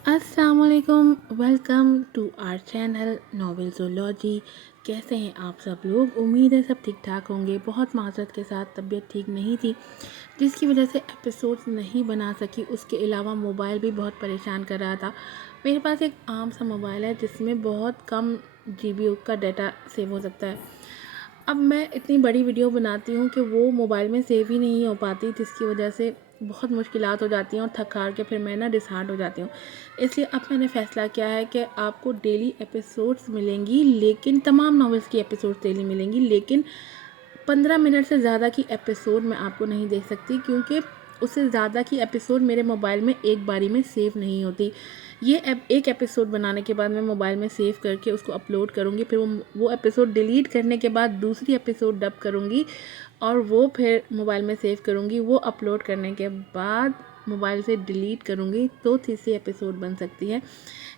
अस्सलाम वालेकुम। Welcome to our channel novel zoology. कैसे हैं आप सब लोग? उम्मीद है सब ठीक ठाक होंगे। बहुत माज़रत के साथ तबीयत ठीक नहीं थी जिसकी वजह से एपिसोड्स नहीं बना सकी। उसके अलावा मोबाइल भी बहुत परेशान कर रहा था। मेरे पास एक आम सा मोबाइल है जिसमें बहुत कम GB का डाटा सेव हो सकता है। अब मैं इतनी बड़ी वीडियो बनाती हूँ कि वो मोबाइल में सेव ही नहीं हो पाती, जिसकी वजह से बहुत मुश्किलात हो जाती हैं और थक हार के फिर मैं ना डिसहार्ट हो जाती हूँ। इसलिए अब मैंने फ़ैसला किया है कि आपको डेली एपिसोड्स मिलेंगी, लेकिन तमाम नॉवेल्स की एपिसोड्स डेली मिलेंगी, लेकिन 15 मिनट से ज़्यादा की एपिसोड मैं आपको नहीं दे सकती, क्योंकि उससे ज़्यादा की एपिसोड मेरे मोबाइल में एक बारी में सेव नहीं होती। ये एक एपिसोड बनाने के बाद मैं मोबाइल में सेव करके उसको अपलोड करूँगी, फिर वो एपिसोड डिलीट करने के बाद दूसरी एपिसोड डब करूँगी और वो फिर मोबाइल में सेव करूँगी। वो अपलोड करने के बाद मोबाइल से डिलीट करूँगी तो तीसरी एपिसोड बन सकती है।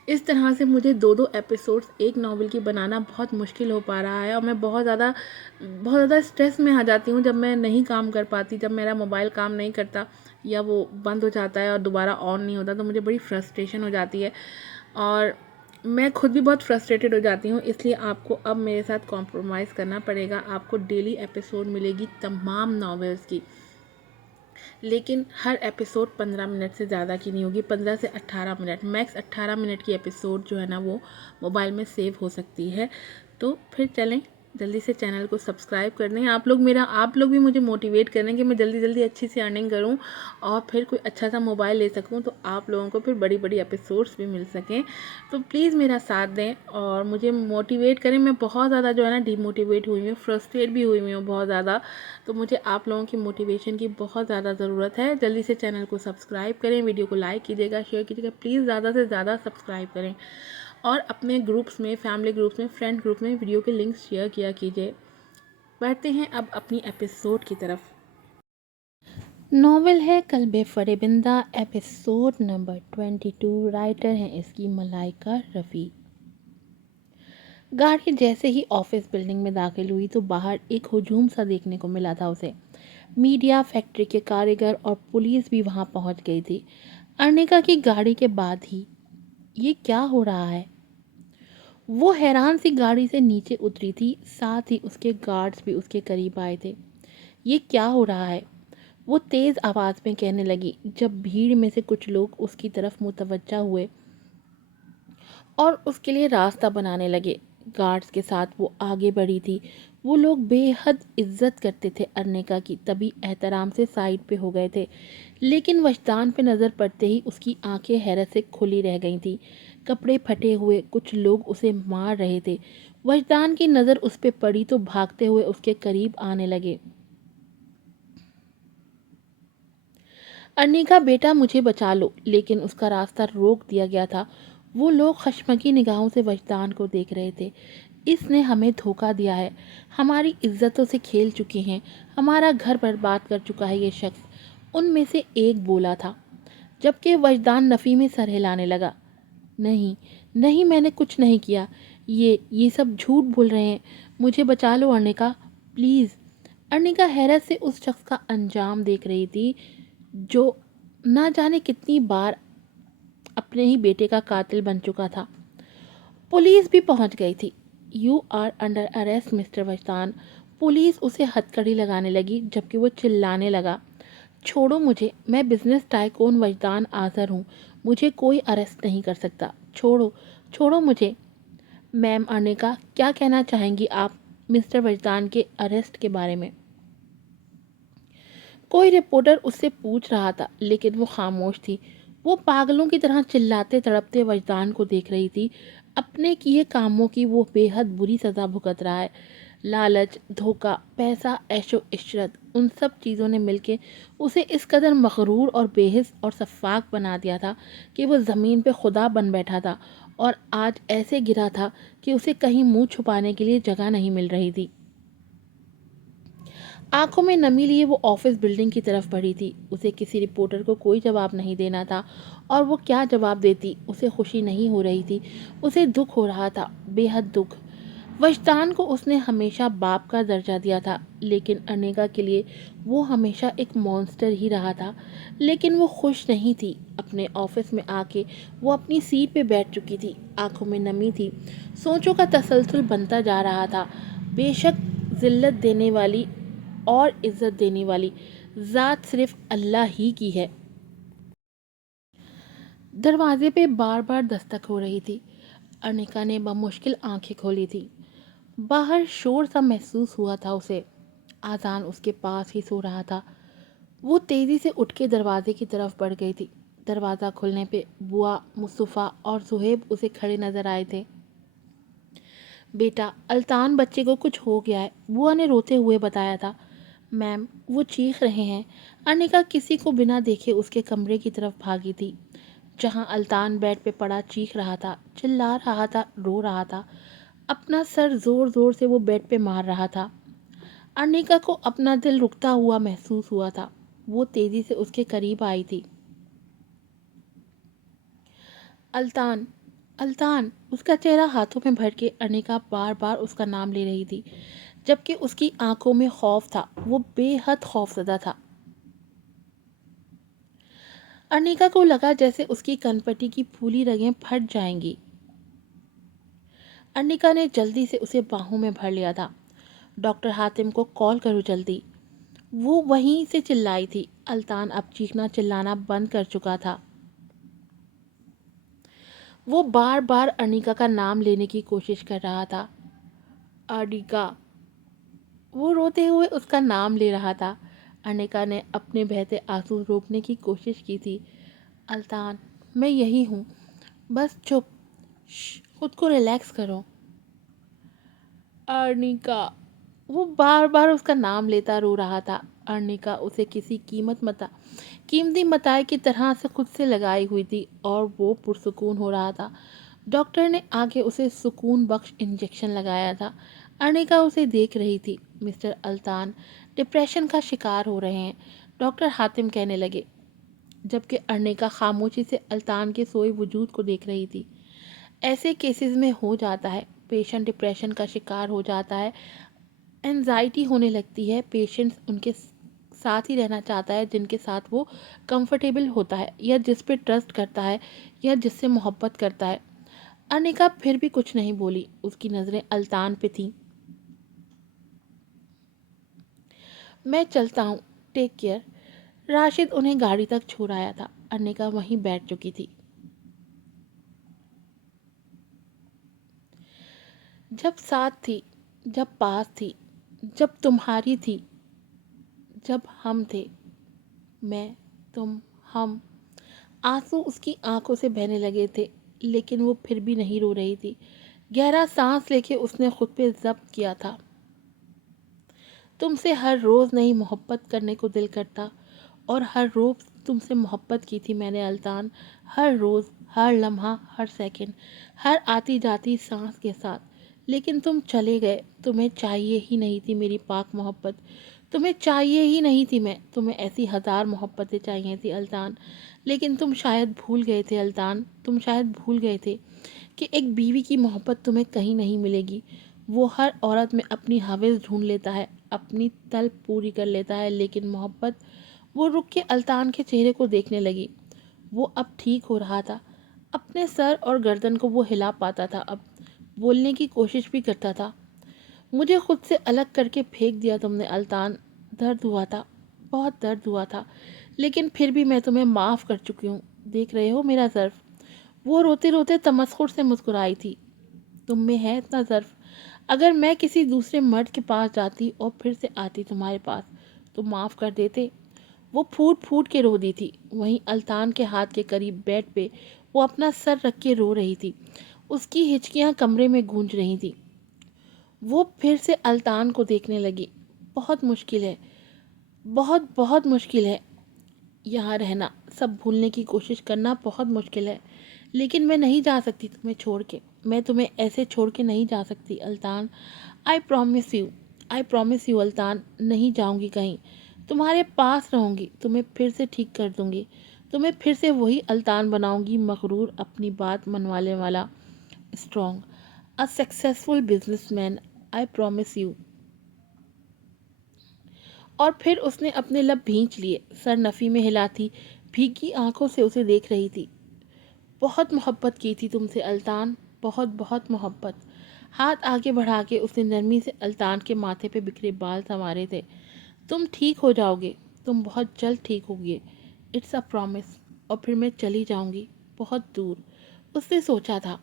इस तरह से मुझे दो दो एपिसोड्स एक नॉवल की बनाना बहुत मुश्किल हो पा रहा है और मैं बहुत ज़्यादा स्ट्रेस में आ जाती हूँ जब मैं नहीं काम कर पाती, जब मेरा मोबाइल काम नहीं करता या वो बंद हो जाता है और दोबारा ऑन नहीं होता, तो मुझे बड़ी फ्रस्ट्रेशन हो जाती है और मैं खुद भी बहुत फ्रस्ट्रेटेड हो जाती हूँ। इसलिए आपको अब मेरे साथ कॉम्प्रोमाइज़ करना पड़ेगा। आपको डेली एपिसोड मिलेगी तमाम नॉवेल्स की, लेकिन हर एपिसोड 15 मिनट से ज़्यादा की नहीं होगी। 15 से 18 मिनट, मैक्स 18 मिनट की एपिसोड जो है ना वो मोबाइल में सेव हो सकती है। तो फिर चलें, जल्दी से चैनल को सब्सक्राइब कर दें। आप लोग भी मुझे मोटिवेट करें कि मैं जल्दी जल्दी अच्छी सी अर्निंग करूं और फिर कोई अच्छा सा मोबाइल ले सकूं, तो आप लोगों को फिर बड़ी बड़ी एपिसोड्स भी मिल सकें। तो प्लीज़ मेरा साथ दें और मुझे मोटिवेट करें। मैं बहुत ज़्यादा जो है ना डिमोटिवेट हुई हूँ, फ्रस्ट्रेट भी हुई हूँ बहुत ज़्यादा। तो मुझे आप लोगों की मोटिवेशन की बहुत ज़्यादा ज़रूरत है। जल्दी से चैनल को सब्सक्राइब करें, वीडियो को लाइक कीजिएगा, शेयर कीजिएगा, प्लीज़ ज़्यादा से ज़्यादा सब्सक्राइब करें और अपने ग्रुप्स में, फैमिली ग्रुप्स में, फ्रेंड ग्रुप में वीडियो के लिंक्स शेयर किया कीजिए। बढ़ते हैं अब अपनी एपिसोड की तरफ। नॉवेल है कल्बे फरेबिंदा, एपिसोड नंबर 22। राइटर हैं इसकी मलाइका रफ़ी। गाड़ी जैसे ही ऑफिस बिल्डिंग में दाखिल हुई तो बाहर एक हुजूम सा देखने को मिला था उसे। मीडिया, फैक्ट्री के कारीगर और पुलिस भी वहां पहुंच गई थी। अर्निका की गाड़ी के बाद ही ये क्या हो रहा है? वो हैरान सी गाड़ी से नीचे उतरी थी, साथ ही उसके गार्ड्स भी उसके करीब आए थे। ये क्या हो रहा है? वो तेज़ आवाज़ में कहने लगी जब भीड़ में से कुछ लोग उसकी तरफ मुतवज्जा हुए और उसके लिए रास्ता बनाने लगे। गार्ड्स के साथ वो आगे बढ़ी थी। वो लोग बेहद इज्जत करते थे अर्निका की, तभी एहतराम से साइड पे हो गए थे। लेकिन वजदान पे नज़र पड़ते ही उसकी आंखें हैरत से खुली रह गई थीं। कपड़े फटे हुए कुछ लोग उसे मार रहे थे। वजदान की नज़र उस पे पड़ी तो भागते हुए उसके करीब आने लगे। अर्निका, बेटा मुझे बचा लो, लेकिन उसका रास्ता रोक दिया गया था। वो लोग खशमगी निगाहों से वजदान को देख रहे थे। इसने हमें धोखा दिया है, हमारी इज्जतों से खेल चुके हैं, हमारा घर बर्बाद कर चुका है ये शख्स, उनमें से एक बोला था, जबकि वजदान नफ़ी में सर हिलाने लगा। नहीं, नहीं, मैंने कुछ नहीं किया। ये सब झूठ बोल रहे हैं। मुझे बचा लो अर्निका, प्लीज़। अर्निका हैरत से उस शख्स का अंजाम देख रही थी जो ना जाने कितनी बार अपने ही बेटे का कातिल बन चुका था। पुलिस भी पहुंच गई थी। You are under arrest mister Wajdan. Police उसे हथकड़ी लगाने लगी जबकि वो चिल्लाने लगा, छोड़ो मुझे, मैं बिजनेस टाइकून वजदान आज़र हूँ, मुझे कोई अरेस्ट नहीं कर सकता, छोड़ो, छोड़ो मुझे। मैम अर्निका, क्या कहना चाहेंगी आप मिस्टर वजदान के अरेस्ट के बारे में? कोई रिपोर्टर उससे पूछ रहा था, लेकिन वो खामोश थी। वो पागलों की तरह चिल्लाते तड़पते वजदान को देख रही थी। अपने किए कामों की वो बेहद बुरी सज़ा भुगत रहा है। लालच, धोखा, पैसा, ऐशो इशरत, उन सब चीज़ों ने मिलके उसे इस कदर मगरूर और बेहिस और सफाक बना दिया था कि वो ज़मीन पे खुदा बन बैठा था और आज ऐसे गिरा था कि उसे कहीं मुंह छुपाने के लिए जगह नहीं मिल रही थी। आंखों में नमी लिए वो ऑफिस बिल्डिंग की तरफ बढ़ी थी। उसे किसी रिपोर्टर को कोई जवाब नहीं देना था और वो क्या जवाब देती? उसे खुशी नहीं हो रही थी, उसे दुख हो रहा था, बेहद दुख। وجدان کو اس نے ہمیشہ باپ کا درجہ دیا تھا، لیکن انیکا کے لیے وہ ہمیشہ ایک مونسٹر ہی رہا تھا۔ لیکن وہ خوش نہیں تھی۔ اپنے آفس میں آ کے وہ اپنی سیٹ پہ بیٹھ چکی تھی، آنکھوں میں نمی تھی، سوچوں کا تسلسل بنتا جا رہا تھا۔ بے شک ذلت دینے والی اور عزت دینے والی ذات صرف اللہ ہی کی ہے۔ دروازے پہ بار بار دستک ہو رہی تھی۔ انیکا نے بمشکل آنکھیں کھولی تھی۔ باہر شور سا محسوس ہوا تھا اسے۔ آذان اس کے پاس ہی سو رہا تھا۔ وہ تیزی سے اٹھ کے دروازے کی طرف بڑھ گئی تھی۔ دروازہ کھلنے پہ بوا، مصطفیٰ اور صہیب اسے کھڑے نظر آئے تھے۔ بیٹا، الطان بچے کو کچھ ہو گیا ہے، بوا نے روتے ہوئے بتایا تھا۔ میم، وہ چیخ رہے ہیں۔ انیکا کسی کو بنا دیکھے اس کے کمرے کی طرف بھاگی تھی، جہاں الطان بیڈ پہ پڑا چیخ رہا تھا، چلا رہا تھا، رو رہا تھا۔ اپنا سر زور زور سے وہ بیڈ پہ مار رہا تھا۔ انیکا کو اپنا دل رکتا ہوا محسوس ہوا تھا۔ وہ تیزی سے اس کے قریب آئی تھی۔ الطان، الطان، اس کا چہرہ ہاتھوں میں بھر کے انیکا بار بار اس کا نام لے رہی تھی، جبکہ اس کی آنکھوں میں خوف تھا۔ وہ بے حد خوف زدہ تھا۔ انیکا کو لگا جیسے اس کی کنپٹی کی پھولی رگیں پھٹ جائیں گی۔ انیکا نے جلدی سے اسے باہوں میں بھر لیا تھا۔ ڈاکٹر حاتم کو کال کرو جلدی۔ وہ وہیں سے چلائی تھی۔ الطان اب چیخنا چلانا بند کر چکا تھا۔ وہ بار بار انیکا کا نام لینے کی کوشش کر رہا تھا۔ انیکا، وہ روتے ہوئے اس کا نام لے رہا تھا۔ انیکا نے اپنے بہتے آنسو روکنے کی کوشش کی تھی۔ الطان، میں یہی ہوں، بس چپ، خود کو ریلیکس کرو۔ انیکا، وہ بار بار اس کا نام لیتا رو رہا تھا۔ انیکا اسے کسی قیمتی متاع کی طرح سے خود سے لگائی ہوئی تھی اور وہ پرسکون ہو رہا تھا۔ ڈاکٹر نے آگے اسے سکون بخش انجیکشن لگایا تھا۔ انیکا اسے دیکھ رہی تھی۔ مسٹر الطان ڈپریشن کا شکار ہو رہے ہیں، ڈاکٹر حاتم کہنے لگے، جبکہ انیکا خاموشی سے الطان کے سوئے وجود کو دیکھ رہی تھی۔ ایسے کیسز میں ہو جاتا ہے، پیشنٹ ڈپریشن کا شکار ہو جاتا ہے، اینزائٹی ہونے لگتی ہے، پیشنٹ ان کے ساتھ ہی رہنا چاہتا ہے جن کے ساتھ وہ کمفرٹیبل ہوتا ہے یا جس پہ ٹرسٹ کرتا ہے یا جس سے محبت کرتا ہے۔ انیکا پھر بھی کچھ نہیں بولی۔ اس کی نظریں الطان پہ تھیں۔ میں چلتا ہوں، ٹیک کیئر۔ راشد انہیں گاڑی تک چھوڑایا تھا۔ انیکا وہیں بیٹھ چکی تھی۔ جب ساتھ تھی، جب پاس تھی، جب تمہاری تھی، جب ہم تھے، میں، تم، ہم۔ آنسو اس کی آنکھوں سے بہنے لگے تھے، لیکن وہ پھر بھی نہیں رو رہی تھی۔ گہرا سانس لے کے اس نے خود پہ ضبط کیا تھا۔ تم سے ہر روز نئی محبت کرنے کو دل کرتا، اور ہر روز تم سے محبت کی تھی میں نے الطان، ہر روز، ہر لمحہ، ہر سیکنڈ، ہر آتی جاتی سانس کے ساتھ۔ لیکن تم چلے گئے۔ تمہیں چاہیے ہی نہیں تھی میری پاک محبت، تمہیں چاہیے ہی نہیں تھی میں، تمہیں ایسی ہزار محبتیں چاہیے تھی الطان، لیکن تم شاید بھول گئے تھے الطان، تم شاید بھول گئے تھے کہ ایک بیوی کی محبت تمہیں کہیں نہیں ملے گی۔ وہ ہر عورت میں اپنی حوث ڈھونڈ لیتا ہے، اپنی طلب پوری کر لیتا ہے، لیکن محبت۔ وہ رک کے الطان کے چہرے کو دیکھنے لگی۔ وہ اب ٹھیک ہو رہا تھا۔ اپنے سر اور گردن کو وہ ہلا پاتا تھا، اب بولنے کی کوشش بھی کرتا تھا۔ مجھے خود سے الگ کر کے پھینک دیا تم نے الطان، درد ہوا تھا، بہت درد ہوا تھا، لیکن پھر بھی میں تمہیں معاف کر چکی ہوں، دیکھ رہے ہو میرا ظرف۔ وہ روتے روتے تمسخر سے مسکرائی تھی۔ تم میں ہے اتنا ظرف، اگر میں کسی دوسرے مرد کے پاس جاتی اور پھر سے آتی تمہارے پاس تو معاف کر دیتے۔ وہ پھوٹ پھوٹ کے رو دی تھی۔ وہیں الطان کے ہاتھ کے قریب بیڈ پہ وہ اپنا سر رکھ کے رو رہی تھی۔ اس کی ہچکیاں کمرے میں گونج رہی تھی۔ وہ پھر سے الطان کو دیکھنے لگی۔ بہت مشکل ہے، بہت بہت مشکل ہے یہاں رہنا، سب بھولنے کی کوشش کرنا بہت مشکل ہے، لیکن میں نہیں جا سکتی تمہیں چھوڑ کے، میں تمہیں ایسے چھوڑ کے نہیں جا سکتی الطان۔ آئی پرومس یو الطان، نہیں جاؤں گی کہیں، تمہارے پاس رہوں گی، تمہیں پھر سے ٹھیک کر دوں گی، تمہیں پھر سے وہی الطان بناؤں گی، مغرور، اپنی بات منوانے والا، strong. A successful businessman, I promise you. और फिर उसने अपने लब भींच लिए, सर नफ़ी में हिलाती भीगी आंखों से उसे देख रही थी। बहुत मोहब्बत की थी तुमसे अल्तान, बहुत बहुत मोहब्बत। हाथ आगे बढ़ा के उसने नरमी से अल्तान के माथे पे बिखरे बाल संवारे थे। तुम ठीक हो जाओगे, तुम बहुत जल्द ठीक होगे, इट्स अ प्रॉमिस। और फिर मैं चली जाऊंगी, बहुत दूर, उसने सोचा था।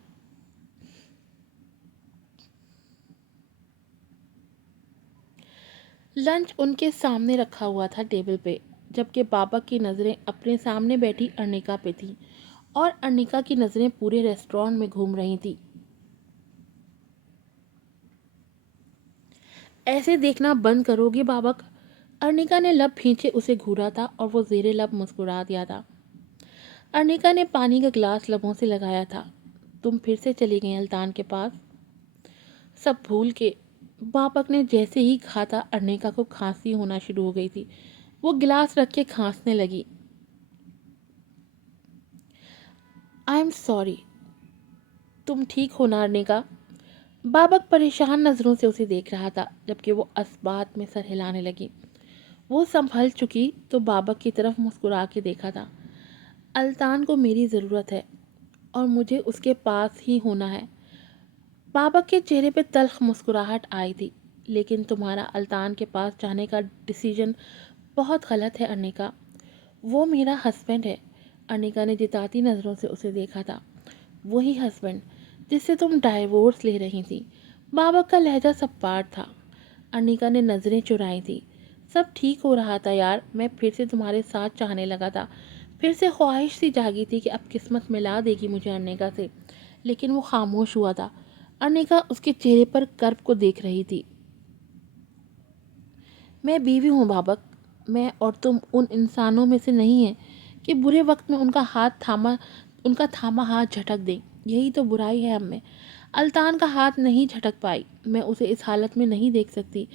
लंच उनके सामने रखा हुआ था टेबल पे, जबकि बाबा की नज़रें अपने सामने बैठी अर्निका पे थीं और अर्निका की नज़रें पूरे रेस्टोरेंट में घूम रही थी। ऐसे देखना बंद करोगे बाबक? अर्निका ने लब खींचे उसे घूरा था और वो जेरे लब मुस्कुरा दिया था। अर्निका ने पानी का गिलास लबों से लगाया था। तुम फिर से चली गई अल्तान के पास, सब भूल के। बाबक ने जैसे ही कहा था अर्निका को खांसी होना शुरू हो गई थी। वो गिलास रख के खांसने लगी। I am sorry. तुम ठीक हो ना अर्निका? बाबक परेशान नज़रों से उसे देख रहा था, जबकि वो अस्बात में सर हिलाने लगी। वो संभल चुकी तो बाबक की तरफ मुस्कुरा के देखा था। अल्तान को मेरी ज़रूरत है और मुझे उसके पास ही होना है। बाबक के चेहरे पे तल्ख मुस्कुराहट आई थी। लेकिन तुम्हारा अल्तान के पास जाने का डिसीजन बहुत गलत है अर्निका। वो मेरा हस्बैंड है। अर्निका ने जिताती नज़रों से उसे देखा था। वही हस्बैंड जिससे तुम डाइवोर्स ले रही थी। बाबक का लहजा सब पार था। अर्निका ने नज़रें चुराई थी। सब ठीक हो रहा था यार, मैं फिर से तुम्हारे साथ चाहने लगा था। फिर से ख्वाहिश सी जागी थी कि अब किस्मत मिला देगी मुझे अर्निका से। लेकिन वो खामोश हुआ था। अर्निका उसके चेहरे पर कर्ब को देख रही थी। मैं बीवी हूँ बाबक, मैं और तुम उन इंसानों में से नहीं हैं कि बुरे वक्त में उनका थामा हाथ झटक दें। यही तो बुराई है हम में। अल्तान का हाथ नहीं झटक पाई। मैं उसे इस हालत में नहीं देख सकती,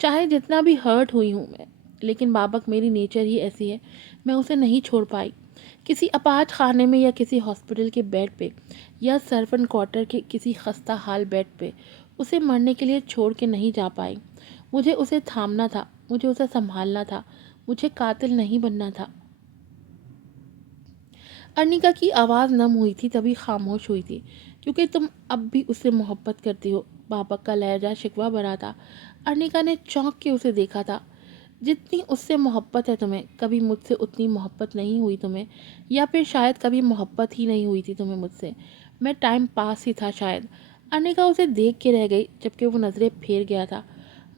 चाहे जितना भी हर्ट हुई हूँ मैं। लेकिन बाबक मेरी नेचर ही ऐसी है, मैं उसे नहीं छोड़ पाई। किसी अपाच खाने में या किसी हॉस्पिटल के बेड पे या सर्वेंट क्वार्टर के किसी खस्ता हाल बेड पे उसे मरने के लिए छोड़ के नहीं जा पाई। मुझे उसे थामना था, मुझे उसे संभालना था, मुझे कातिल नहीं बनना था। अर्निका की आवाज़ नम हुई थी, तभी खामोश हुई थी। क्योंकि तुम अब भी उससे मोहब्बत करती हो। बाबक का लहजा शिकवा भरा था। अर्निका ने चौंक के उसे देखा था। जितनी उससे मोहब्बत है तुम्हें, कभी मुझसे उतनी मोहब्बत नहीं हुई तुम्हें, या फिर शायद कभी मोहब्बत ही नहीं हुई थी तुम्हें मुझसे। मैं टाइम पास ही था शायद। अर्निका उसे देख के रह गई, जबकि वो नज़रें फेर गया था।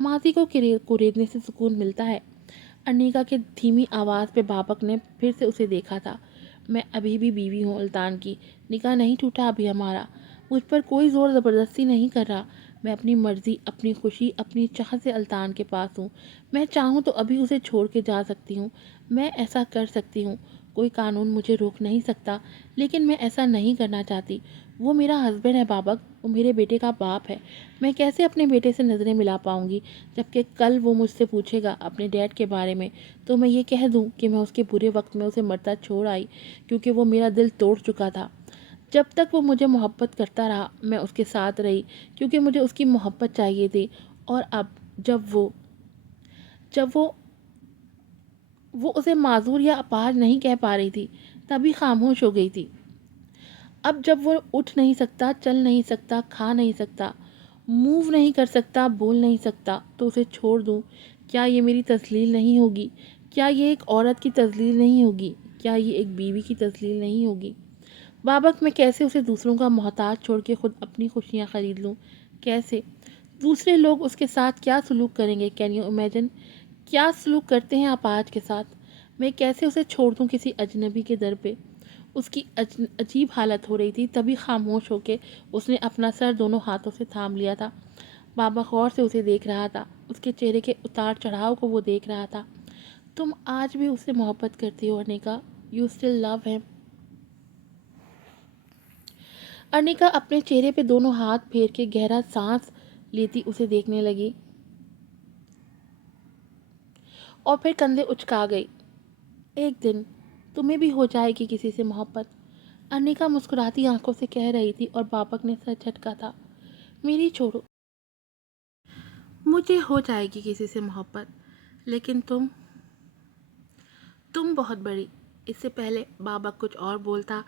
माजी को कुरेदने से सुकून मिलता है। अर्निका की धीमी आवाज़ पे बाबक ने फिर से उसे देखा था। मैं अभी भी बीवी हूँ अल्तान की, निकाह नहीं टूटा अभी हमारा। मुझ पर कोई ज़ोर ज़बरदस्ती नहीं कर रहा। मैं अपनी मर्ज़ी, अपनी खुशी, अपनी चाह से अल्तान के पास हूँ। मैं चाहूँ तो अभी उसे छोड़ के जा सकती हूँ। मैं ऐसा कर सकती हूँ, कोई कानून मुझे रोक नहीं सकता। लेकिन मैं ऐसा नहीं करना चाहती। वो मेरा हस्बैंड है बाबक, वो मेरे बेटे का बाप है। मैं कैसे अपने बेटे से नज़रें मिला पाऊँगी? जबकि कल वो मुझसे पूछेगा अपने डैड के बारे में, तो मैं ये कह दूँ कि मैं उसके बुरे वक्त में उसे मरता छोड़ आई, क्योंकि वो मेरा दिल तोड़ चुका था। जब तक वो मुझे मोहब्बत करता रहा, मैं उसके साथ रही, क्योंकि मुझे उसकी मोहब्बत चाहिए थी। और अब जब वो उसे माजूर या अपाहज नहीं कह पा रही थी, तभी खामोश हो गई थी। अब जब वो उठ नहीं सकता, चल नहीं सकता, खा नहीं सकता, मूव नहीं कर सकता, बोल नहीं सकता, तो उसे छोड़ दूँ? क्या ये मेरी तस्लील नहीं होगी? क्या ये एक औरत की तस्लील नहीं होगी? क्या ये एक बीवी की तस्लील नहीं होगी? बाबक, मैं कैसे उसे दूसरों का मोहताज छोड़ के खुद अपनी खुशियाँ ख़रीद लूँ? कैसे? दूसरे लोग उसके साथ क्या सलूक करेंगे? Can you imagine? क्या सलूक करते हैं आप आज के साथ? मैं कैसे उसे छोड़ दूँ किसी अजनबी के दर पे? उसकी अजीब हालत हो रही थी, तभी खामोश होके उसने अपना सर दोनों हाथों से थाम लिया था। बाबा गौर से उसे देख रहा था। उसके चेहरे के उतार चढ़ाव को वो देख रहा था। तुम आज भी उससे मोहब्बत करती हो Anika? You still love him? Anika अपने चेहरे पे दोनों हाथ फेर के गहरा सांस लेती उसे देखने लगी और फिर कंधे उचका गई। एक दिन तुम्हें भी हो जाएगी किसी से मोहब्बत, अनिका मुस्कुराती आंखों से कह रही थी और बाबक ने सर झटका था। میری چھوڑو، مجھے ہو جائے گی کسی سے محبت، لیکن تم بہت بڑی۔ اس سے پہلے بابا کچھ اور بولتا،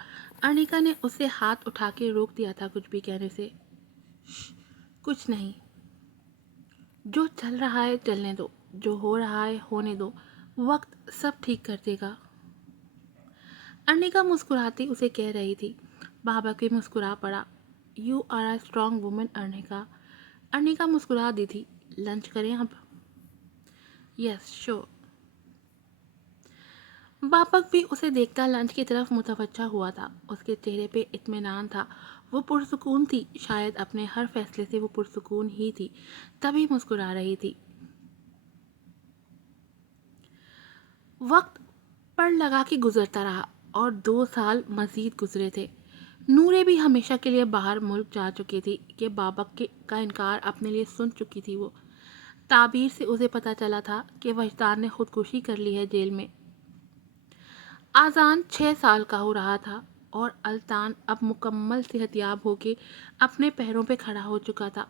انیکا نے اسے ہاتھ اٹھا کے روک دیا تھا کچھ بھی کہنے سے۔ کچھ نہیں، جو چل رہا ہے چلنے دو، جو ہو رہا ہے ہونے دو، وقت سب ٹھیک کر دے گا۔ انیکا مسکراتی اسے کہہ رہی تھی۔ بابا بھی مسکرا پڑا۔ You are a strong woman Anika. Anika مسکرا دی تھی۔ لنچ کریں اب؟ یس شور۔ باپک بھی اسے دیکھتا لنچ کی طرف متوجہ ہوا تھا۔ اس کے چہرے پہ اطمینان تھا، وہ پرسکون تھی، شاید اپنے ہر فیصلے سے وہ پرسکون ہی تھی، تبھی مسکرا رہی تھی۔ وقت پر لگا کے گزرتا رہا اور 2 سال مزید گزرے تھے۔ نورے بھی ہمیشہ کے لیے باہر ملک جا چکی تھی کہ بابک کا انکار اپنے لیے سن چکی تھی۔ وہ تعبیر سے اسے پتہ چلا تھا کہ وجدان نے خودکشی کر لی ہے جیل میں۔ آذان 6 سال کا ہو رہا تھا اور الطان اب مکمل صحت یاب ہو کے اپنے پیروں پہ کھڑا ہو چکا تھا۔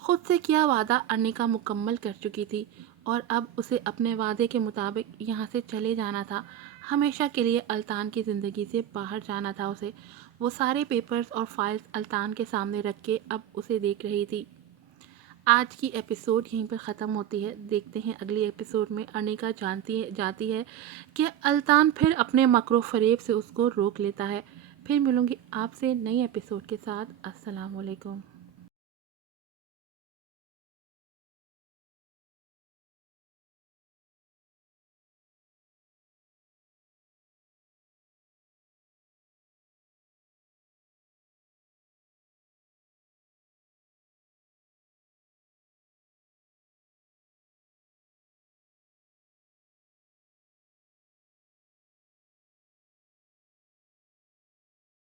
خود سے کیا وعدہ انیکا مکمل کر چکی تھی اور اب اسے اپنے وعدے کے مطابق یہاں سے چلے جانا تھا۔ ہمیشہ کے لیے الطان کی زندگی سے باہر جانا تھا اسے۔ وہ سارے پیپرز اور فائلز الطان کے سامنے رکھ کے اب اسے دیکھ رہی تھی۔ آج کی ایپیسوڈ یہیں پر ختم ہوتی ہے۔ دیکھتے ہیں اگلی ایپیسوڈ میں انیکا جاتی ہے کہ الطان پھر اپنے مکر و فریب سے اس کو روک لیتا ہے۔ پھر ملوں گی آپ سے نئی ایپیسوڈ کے ساتھ۔ السلام علیکم۔